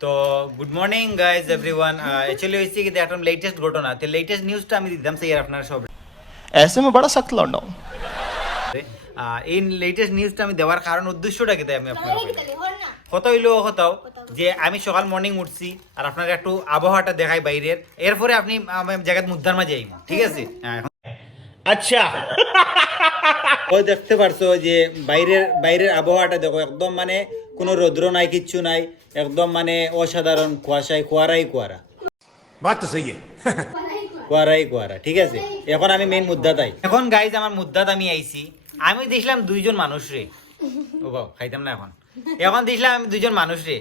তো good morning guys everyone actually হয়েছে কি একটা লেটেস্ট ঘটনা তো লেটেস্ট নিউজটা আমি দিতাম সেই আপনারা সব ऐसे में बड़ा सख्त लौंडा हूँ আহ, এই লেটেস্ট নিউজটা আমি দেওয়ার কারণ উদ্দেশ্যটা কি আমি আপনার কত হইলো কোথাও যে আমি সকাল মর্নিং উঠছি আর আপনাকে একটু আবহাওয়াটা দেখাই বাইরের এরপরে আপনি আমার জায়গায় মুদ্রার মাঝে আইমো ঠিক আছে হ্যাঁ, এখন अच्छा ও দেখতে পারছো যে বাইরের বাইরের আবহাওয়াটা দেখো একদম মানে কোনো রৌদ্র নাই কিচ্ছু নাই একদম মানে অসাধারণ কুয়াশায় কুয়ারাই কুয়ারা। বাচ্চা সেই কুয়ারাই কুয়ারা ঠিক আছে? এখন আমি মেন মুদ্দা তাই। এখন গাইজ আমার মুদ্দাত আমি আইছি। আমি দেখলাম দুইজন মানুষ রে। ও বাবা খাইতাম না এখন। এখন দেখলাম আমি দুইজন মানুষ রে।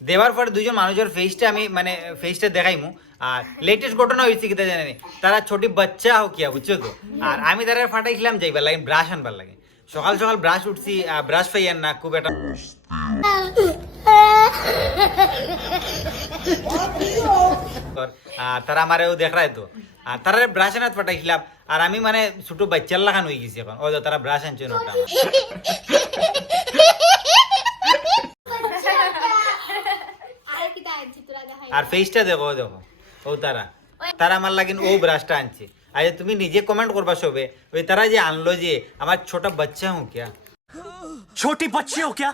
দেওয়ার পরে দুইজন মানুষের ফেসটা আমি মানে ফেসটা দেখাইমু। আর লেটেস্ট ঘটনা হয়েছে কি জানি তারা ছোট বাচ্চা হোক কিয়া বুঝছ তো? আর আমি তারা ফাটাইছিলাম যাইবার লাগে ব্রাশ আনবার লাগে। সকাল সকাল ব্রাশ উঠছি ব্রাশ পাইয়ার না, খুব একটা তারা আমারেও দেখায় তো। আর তারা ব্রাশ আনাত পাঠাইছিলাম, আর আমি মানে ছোট বাচ্চার লাগান হয়ে গেছি এখন। ও তারা ব্রাশ আনছে ওটা আর ফেসটা দেখো ও দেখো, ও তারা। তারা আমার লাগিন ও ব্রাশটা আনছে। আরে তুমি নিজে কমেন্ট করবা সবে ওই তারা যে আনলো যে আমার ছোট বাচ্চা হুঁ কিয়া छोटी बच्ची हो क्या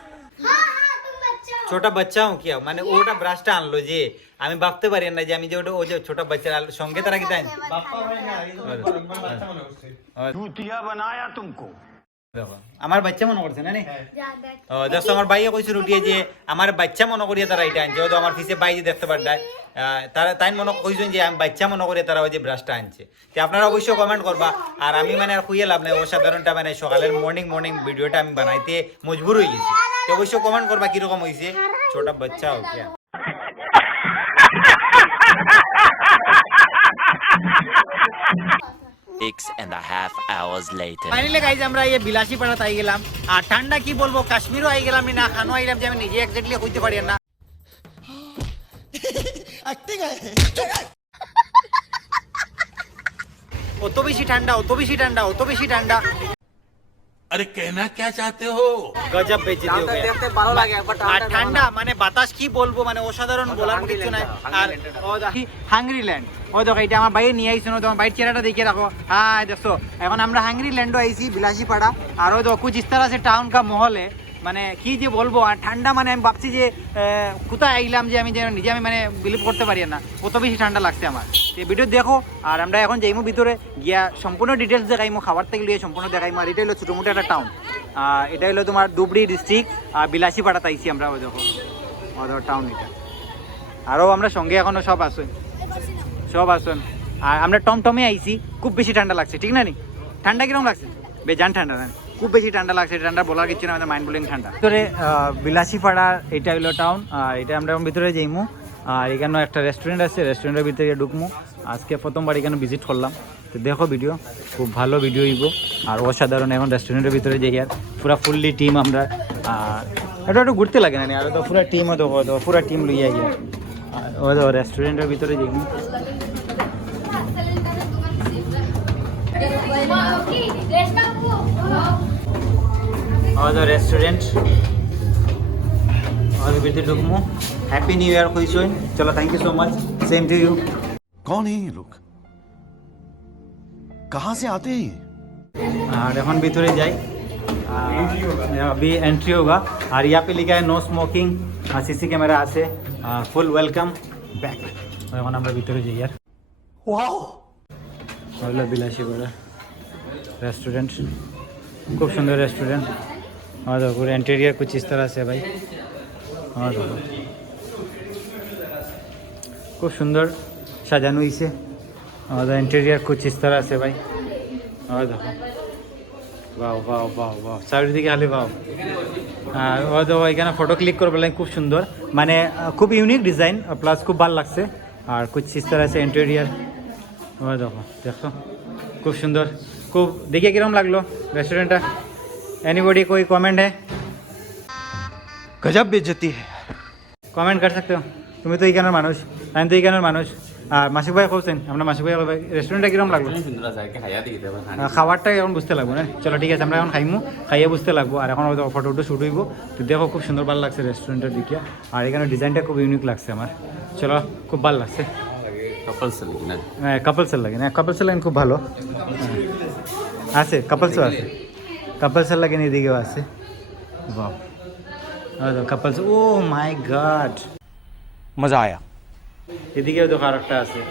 ছোট বাচ্চা হুঁ কিয়া মানে ওটা ব্রাশটা আনলো যে আমি ভাবতে পারি না যে আমি যে ওটা ও যে ছোট বাচ্চার আনলো, সঙ্গে তারা কি তাই चूतिया बनाया तुमको দেখো আমার বাচ্চা মনে করছে না নি? ও দেখছ আমার ভাইয়া কইছিল উঠিয়ে যে আমার বাচ্চা মনে করিয়ে তারা এটা আনছে। ও তো আমার ফিসে বাইরে দেখতে পারতায় তারা তাই মনে কইছেন যে আমি বাচ্চা মনে করিয়ে তারা ওই যে ব্রাশটা আনছে। তো আপনারা অবশ্যই কমেন্ট করবা। আর আমি মানে আর খুইয়ে লাভ নাই। অসাধারণটা মানে সকালের মর্নিং মর্নিং ভিডিওটা আমি বানাইতে মজবুর হয়ে গেছি। তো অবশ্যই কমেন্ট করবা কীরকম হয়েছে ছোটা বাচ্চা হোক and a half hours later. Finally guys আমরা এই বিলাসী পাড়াতে আই গেলাম। আর ঠান্ডা কি বলব, কাশ্মীরও আই গেলাম না খানো আইলাম যে আমি নিজে এক্স্যাক্টলি কইতে পারি না। অত বেশি ঠান্ডা, অত বেশি ঠান্ডা, অত বেশি ঠান্ডা। আরে কেনা কে চাতে হো গজব বেজতি হয়ে দেখতে ভালো লাগে বাট আর ঠান্ডা মানে বাতাস কি বলব মানে অসাধারণ বলার কিছু নাই আর ও দেখি হাংরি ল্যান্ড ও দেখো এটা আমার বাইরে নিয়ে আইছো না তোমার বাইর চেহারাটা দেখে রাখো হ্যাঁ দেখো এখন আমরা হাংরি ল্যান্ডও আইছি বিলাসীপাড়া আর ও দেখো কুচ কুচিস্তার আছে টাউন কা মহলে মানে কি যে বলব, আর ঠান্ডা মানে আমি ভাবছি যে কোথায় আইলাম যে আমি যে নিজে আমি মানে বিলিভ করতে পারি না। কত বেশি ঠান্ডা লাগছে আমার। এই ভিডিও দেখো, আর আমরা এখন যাইমু ভিতরে, গিয়া সম্পূর্ণ ডিটেলস দেখাইমু, খাবার থেকে লিয়ে সম্পূর্ণ দেখাইমু, আর এটা হলো ছোটো মোটো একটা টাউন এটা হলো তোমার ডুবরি ডিস্ট্রিক্ট বিলাসী পাড়াতে আইছি আমরা ওই দেখো। ওদের টাউন এটা। আরও আমরা সঙ্গে এখনও সব আসুন সব আসুন আর আমরা টমটমে আইছি, খুব বেশি ঠান্ডা লাগছে, ঠিক না নি? ঠান্ডা কীরকম লাগছে? বেজান ঠান্ডা না খুব বেশি ঠান্ডা লাগছে ঠান্ডা বলার কিছু না আমাদের মাইন্ড ব্লোয়িং ঠান্ডা ভিতরে বিলাসী পাড়ার এটা হলো টাউন আর এটা আমরা এখন ভিতরে যাইমু আর এখানে একটা রেস্টুরেন্ট আছে রেস্টুরেন্টের ভিতরে ঢুকমু আজকে প্রথমবার এখানে ভিজিট করলাম তো দেখো ভিডিও খুব ভালো ভিডিও হইব আর অসাধারণ এখন রেস্টুরেন্টের ভিতরে যাই আর পুরা ফুললি টিম আমরা আর এটা একটু ঘুরতে লাগে না আর তো পুরা টিমও দেখো দেখো পুরা টিম লইয়া গিয়া আর ও দেখো রেস্টুরেন্টের ভিতরে যাইমু और the restaurant और ভিতরে ঢুকমু হ্যাপি নিউ ইয়ার কইছই চলো thank you so much same to you कौन है ये लोग कहाँ से आते हैं ये और এখন ভিতরে যাই अभी एंट्री होगा और यहाँ पे लिखा है नो स्मोकिंग सीसी कैमरा আছে ফুল ওয়েলকাম ব্যাক এখন আমরা ভিতরে যাই আর वाओ হলো বিলাসী বড় रेस्टोरेंट खूब सुंदर रेस्टोरेंट और देखो पूरा इंटीरियर कुछ इस तरह से भाई और देखो खूब सुंदर সাজানো হয়েছে আমাদের ইন্টেরিয়ার কুছ ইস तरह से ভাই আর দেখো বাও বাও বাও বাও চারিদিকে খালি বাও আর ও দেখো এখানে ফটো ক্লিক করে বললেন খুব সুন্দর মানে আহ, খুব ইউনিক ডিজাইন প্লাস খুব ভালো লাগছে আর কুছ ইস तरह से इंटीरियर ও দেখো দেখো খুব সুন্দর খুব দেখে কিরকম লাগলো রেস্টুরেন্টটা एनीबॉडी कोई कमेंट है गजब बेइज्जती है কমেন্ট कर सकते हो তুমি তো এইখানের মানুষ আমি তো এইখানের মানুষ আর মাসিক ভাই কৌছেন আমরা মাসিক ভাই রেস্টুরেন্টটা কিরকম লাগলো আহ, খাবারটা এখন বুঝতে লাগবো না চলো ঠিক আছে আমরা এখন খাইমু খাইয়ে বুঝতে লাগবো আর এখন হয়তো ফটো টটো শুট হইব তো দেখো খুব সুন্দর ভালো লাগছে রেস্টুরেন্টের দিকে আর এখানে ডিজাইনটা খুব ইউনিক লাগছে আমার চলো খুব ভালো লাগছে কাপলসের লাগে না কাপলসের লাগে খুব ভালো হ্যাঁ। আছে কাপলসও আছে ಕಪಲ್ಸ್ ಎಲ್ಲ ಏನಿದೀಗ ವಾಸಿ ವಾ ಹೌದು ಕಪಲ್ಸ್ ಓ ಮೈ ಗಾಡ್ ಮಜಾ ಆಯ ಇದೀಗ ಅದು ಕರೆಕ್ಟ್ ಆಸೆ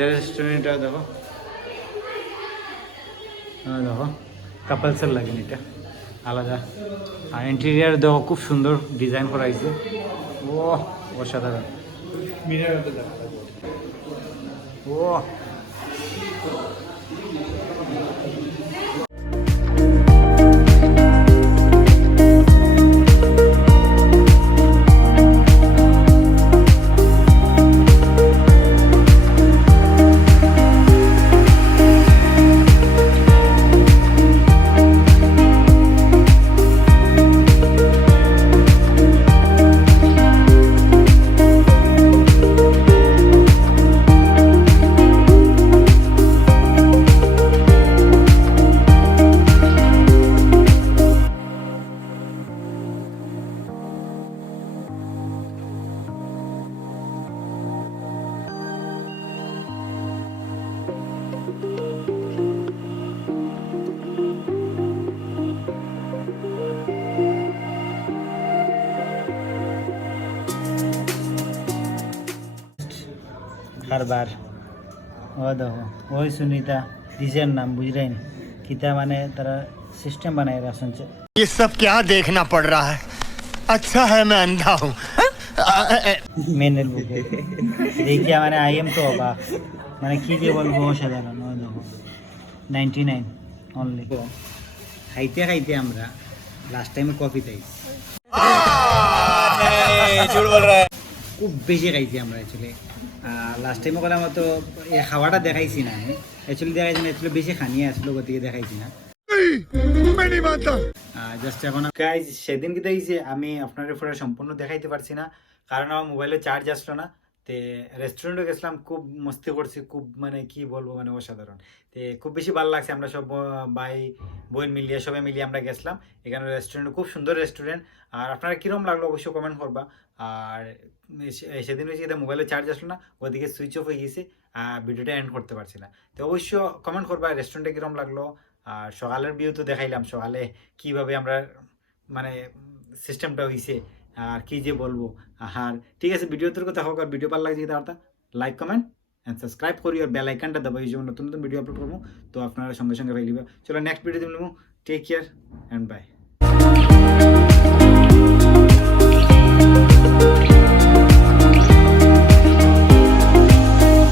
ರೆಸ್ಟೋರೆಂಟ್ ಅದವ দেখো কাপলসের লাগেন এটা আলাদা আর ইন্টেরিয়ার দেখো খুব সুন্দর ডিজাইন করা হয়েছে ও অসাধারণ ও কারবার ও দেখো ওই সুনিতা দিশের নাম বুঝলাই নি কিতা মানে তারা সিস্টেম বানাই রাখছেন ये सब क्या देखना पड़ रहा है अच्छा है मैं अंधा हूँ মেনের বুকে দেখিয়া মানে আই এম তো অবাক মানে কি যে বলবো অসাধারণ ও দেখো নাইনটি নাইন অনলি খাইতে খাইতে আমরা লাস্ট টাইমে কফি খাই খুব বেশি খাইছি আমরা অ্যাকচুয়ালি লাস্ট টাইমে আমার তো এই খাওয়াটা দেখাইছি না অ্যাকচুয়ালি দেখাইছি না অ্যাকচুয়ালি বেশি খানিয়ে আসলো গতিকে দেখাইছি না। সেদিন কি দেখছি আমি আপনার উপরে সম্পূর্ণ দেখাইতে পারছি না কারণ আমার মোবাইলে চার্জ আসলো না। তে রেস্টুরেন্টে গেছিলাম, খুব মস্তি করছি, খুব মানে কি বলব মানে অসাধারণ। তে খুব বেশি ভালো লাগছে, আমরা সব ভাই, বোন মিলিয়ে, সবাই মিলিয়ে আমরা গেছিলাম। এখানে রেস্টুরেন্ট খুব সুন্দর রেস্টুরেন্ট আর আপনারা কিরম লাগল অবশ্যই কমেন্ট করবা। আর সেদিন হয়েছে এটা মোবাইলে চার্জ আসলো না, ওদিকে সুইচ অফ হয়ে গেছে ভিডিওটা এন্ড করতে পারছি না। তো অবশ্যই কমেন্ট করবা রেস্টুরেন্টে কিরম লাগল। আর সকালের ভিউ তো দেখাইলাম, সকালে কীভাবে আমরা মানে সিস্টেমটা হইছে। আর কি যে বলব? আর ঠিক আছে ভিডিওটোর কথা হোক আর ভিডিও ভালো লাগছে তাহলে লাইক কমেন্ট অ্যান্ড সাবস্ক্রাইব করি আর বেল আইকনটা দেবো এই জন্য নতুন নতুন ভিডিও আপলোড করব, তো আপনারা সঙ্গে সঙ্গে পাই চলো নেক্সট ভিডিও দিব টেক কেয়ার অ্যান্ড বাই